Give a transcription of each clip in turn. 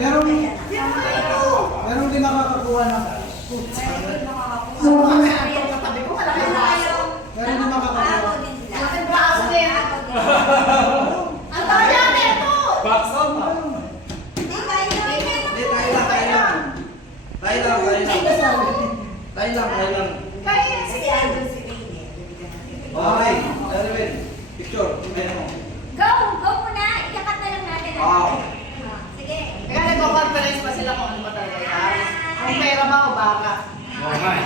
Meron din makakakuha na. Meron din makakakuha. Ang daya nito! Bakson ha? Tayo lang. Kaya sige. Okay, Erwin. Picture. Tingnan mo. Go muna. Ikakat na lang natin. Sige. Kaya nagko-conference pa sila kung ano ba talaga yan. Kung pera ba o baka. Okay.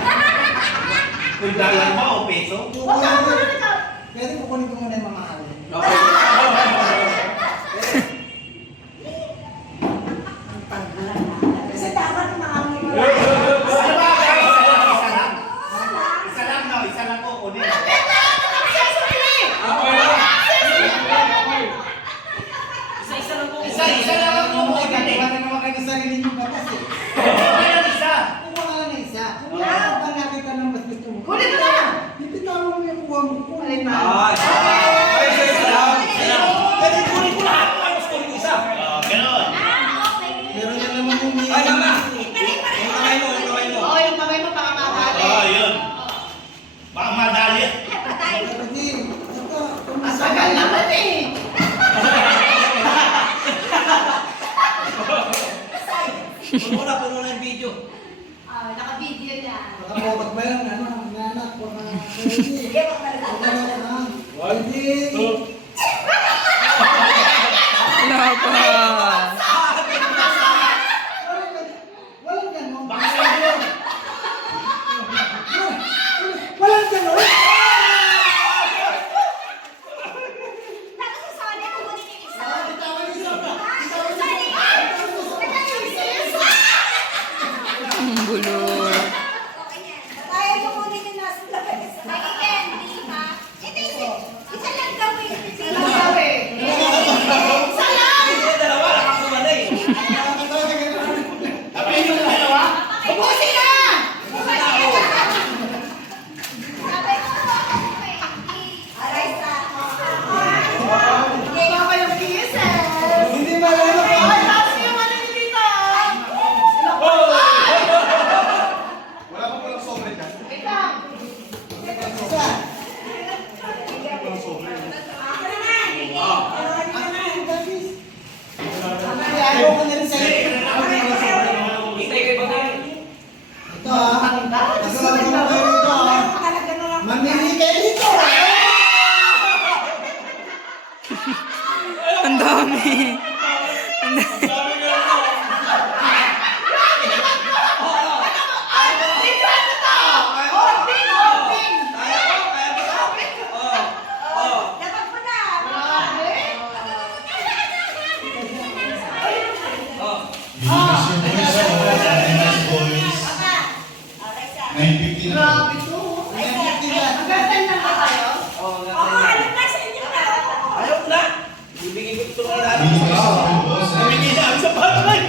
Kung dalan ba o peso? Huwag ka ako na ikaw. Pwede kukunin ko muna yung mga ano. Okay. Kasi dapat maamit mo. Isa lang. Isa lang, no? Isa lang po. Kunin. Isa lang po. Kunin. Wala naman kayo sa sarili niyong batas eh. Okay lang isa. Kuha ka lang na isa. Kung ano ba nakita ng mas gusto mo? Kunin ko na. Bibitawan mo yung kuha mo. Alin na? Pwede kunin ko lahat. Tapos kunin ko isa. Ganon. Okay. Meron yan naman yung Ay, tama. Yung kamay mo. Oo, yung kamay mo baka makakali. Oo, yun. Baka madali. Patay. Kasi, ito, Ang tagal naman eh. Puno na yung video. Naka-video niya. Nakabobot ba yung ano, nanak, mga pwede. Sige, magpalala. Pwede. Wala pa. Walang ganon. Baka sa'yo. Walang ganon. Nakasasali ako kunin yung isa. Bitawan isa ba? Nakasasali ka. Ang gulo. Okay yan. Kaya mo kunin yung nasa labas. Ay, candy, ha? Ito, isa lang gawin. Isa lang gawin. Isa lang! Hindi, dalawa. Nakakuha na eh. Tapos yung dalawa. Ubusin na! Sabay ko ako candy. Aray sa Baka yung kisses. Hindi malala pa. Ay, tapos yung ano ni Tita. Wala pa palang sobre ka. Wait lang. Isa. Ay, ayaw ko na rin sa'yo. Hintay kayo ba tayo? Ito ha. Nagawa ko na kayo dito ha. Mamili kayo dito. Ang dami. Ang dami. Dapat mo na. Aray sa 9:50 na. Grabe to. Ang ganda lang ba tayo? ano na sa inyo na? Ayaw na. Bibigyan ko ito ng lahat. Binigay sa akin, boss. Namigay na ako sa bagay.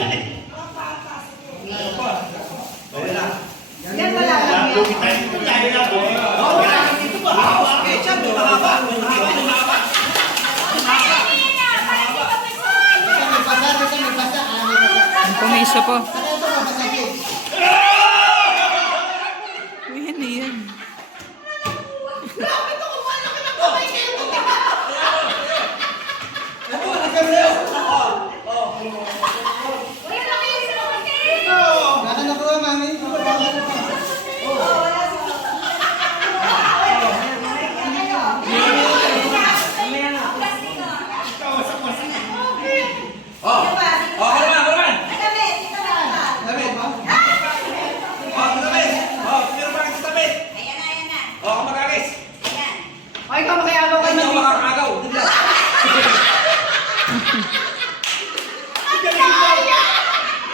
Okay na. Yan wala lang yan. Lugi tayo. Tayo na po. Dito ba? Haba. Okay, chan. Mahaba. Mahaba. Ay, na. Parang di ba may May basa, may basa. Ang pamisa pa. Saka ito mabasagin. Uy, yan na yan. Grabe to kung paano ka nagkamay kayo. Ako, nagkamali. Uy, ang laki yung sinabi kayo. Baka nakuha, mami. Oh. Oh, kunaman. Damit ba? Oh, tabi. Oh, meron pa kita tabi. Oh, kumagagis. Ay, ikaw makiagaw ka Hindi ako na. makakagaw. Hindi lang.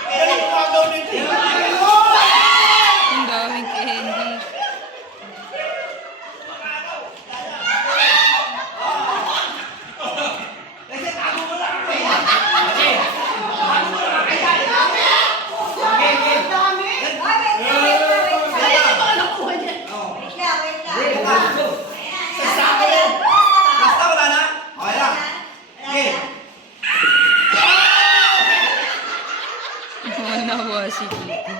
Galing kumagaw nito. Ang daming candy. Kasi tago mo lang. Ang dami. Kaya ito ka nakuha niya. Sa sako. Basta wala na. Okay lang. Okay. Tawa si Kiko.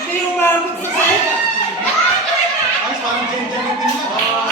Hindi umabot sa sa'yo. Ay, parang gender meeting na.